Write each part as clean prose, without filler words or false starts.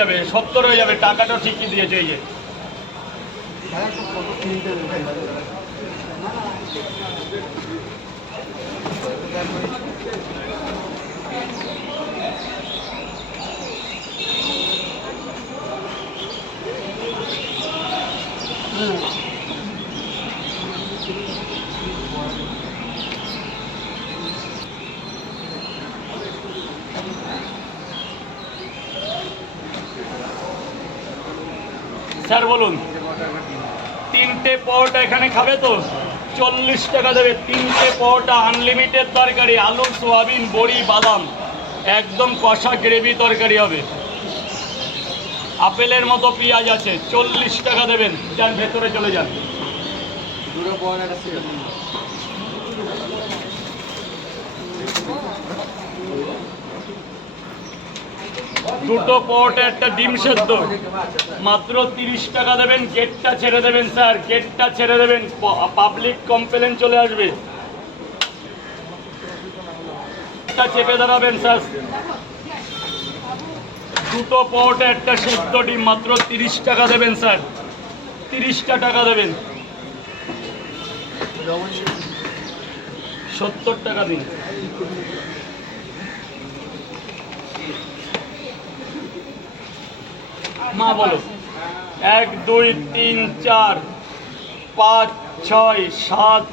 যাবে 70 হয়ে যাবে, টাকাটা ঠিকই দিয়েছে। এই যে স্যার বলুন, 3টে পরোটা এখানে খাবে তো 40 টাকা দেবে। 3টে পরোটা, আনলিমিটেড তরকারি, আলু, সোয়াবিন, বড়ি, বাদাম, একদম কষা গ্রেভি তরকারি হবে। আপেলের মতো পেঁয়াজ আছে, 40 টাকা দেবেন। যান ভেতরে চলে যান। দুটো পরোটা, একটা ডিম সেদ্ধ, মাত্র 30 টাকা দেবেন। গেটটা ছেড়ে দেবেন স্যার, গেটটা ছেড়ে দেবেন, পাবলিক কমপ্লেন চলে আসবে। চেপে দাঁড়াবেন স্যার। দুটো পরোটা, একটা সেদ্ধ ডিম, মাত্র 30 টাকা দেবেন স্যার। 30টা টাকা দেবেন। 70 টাকা দিন। মা বলো, 1 2 3 4 5 6 7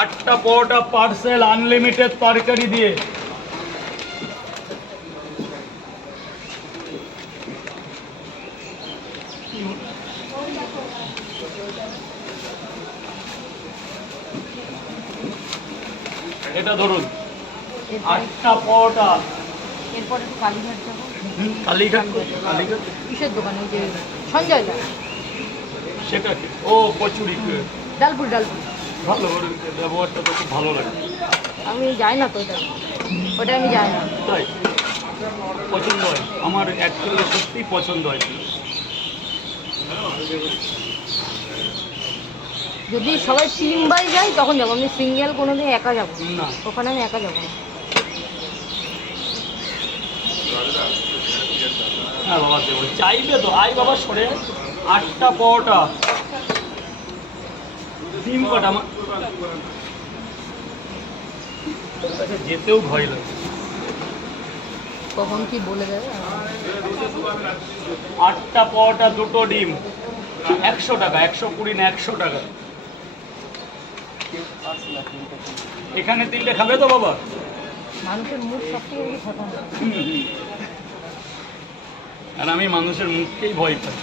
8টা পরোটা পার্সেল, আনলিমিটেড তরকারি দিয়ে। এটা ধরুন 8টা পরোটা। এরপরে তো কালীঘাট যাবো। কালীঘাট কিসের দোকান? ওই যে সঞ্জয় দা। সেটা কি? ও কচুরি। ডালপুর। ভালো, ওর ব্যবহারটা তো খুব ভালো লাগে। আমি যাই না তো ওটা আমি যাই না। তাই পছন্দ হয় আমার, অ্যাকচুয়ালি সত্যিই পছন্দ হয়। যদি সবাই টিম বাই যায় তখন যাবো, আমি সিঙ্গেল কোনোদিন একা যাবো না, ওখানে, আমি একা যাবো না। হ্যাঁ বাবা দেবো, চাইবে তো। আই বাবা সরে। 8টা পরোটা, ডিম কটা। আমার যেতেও ভয় লাগে। কখন কি বলে দেবে। 8টা পরোটা, দুটো ডিম, 100 টাকা। 120 না, 100 টাকা। এখানে 3টে খাবে তো বাবা? মানুষের মুখ সব থেকে বেশি খতম। আর আমি মানুষের মুখকেই ভয় পাই।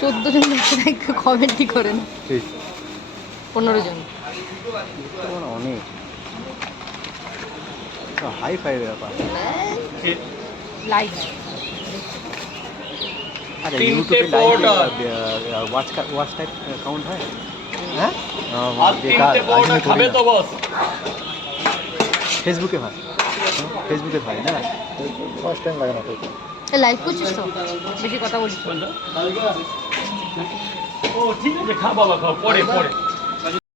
14 জন একটু কমেন্টই করেন। 15 জন। অনেক হাই ফাই ব্যাপার। লাইক। আচ্ছা, 3টে ইউটিউবে পরোটা, ওয়াচ টাইপ কাউন্ট হয়? হ্যাঁ, আর 3টে পরোটা খাবে তো বস? ফেসবুকে হয়, ফেসবুকে হয় না, ফার্স্ট টাইম লাগে না তো। লাইক করছিস তো, বেশি কথা বলিস। ও ঠিক আছে, খা বাবা, খাও, পরে।